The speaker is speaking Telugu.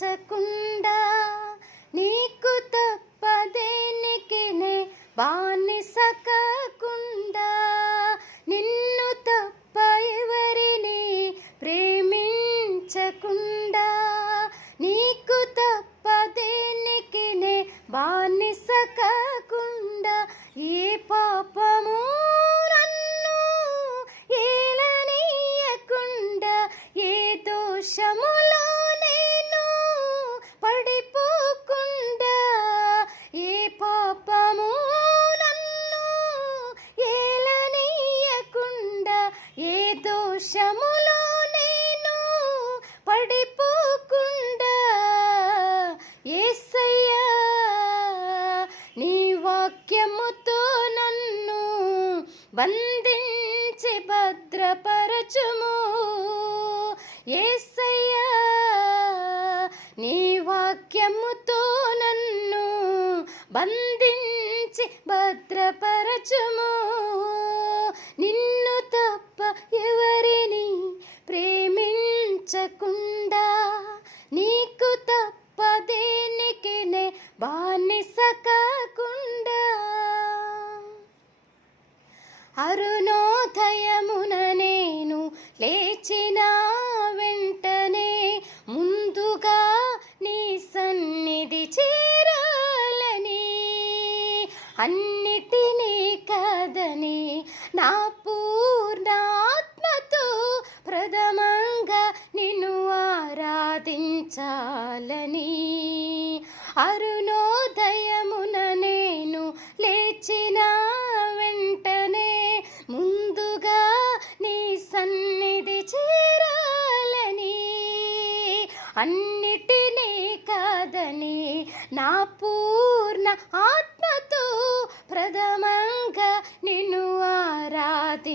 మార్చకుండా నీకు తప్ప దేనికి బానిస కాకుండా నిన్ను తప్ప ఎవరిని ప్రేమించకుండా. నీకు తప్ప దేనికి బానిస కాకుండా ఏ పాపము నన్ను ఏలనీయకుండా ఏ దోషము దోషములో నేను పడిపోకుండా ఏసయ్యా నీ వాక్యముతో నన్ను బంధించి భద్రపరచుము. ఏసయ్యా నీ వాక్యముతో నన్ను బంధించి భద్రపరచుము. నిన్ను తప్ప ఎవరిని ప్రేమించకుండా నీకు తప్ప దేనికినే బానిస కాకుండా అరుణోదయమున నేను లేచిన వెంటనే ముందుగా నీ సన్నిధి చేరాలని అన్నిటినీ కదని నా ఆరాధించాలని అరుణోదయమున నేను లేచిన వెంటనే ముందుగా నీ సన్నిధి చేరాలని. అన్నిటినీ కాదని నా పూర్ణ ఆత్మతో ప్రథమంగా నిన్ను ఆరాధించాలని.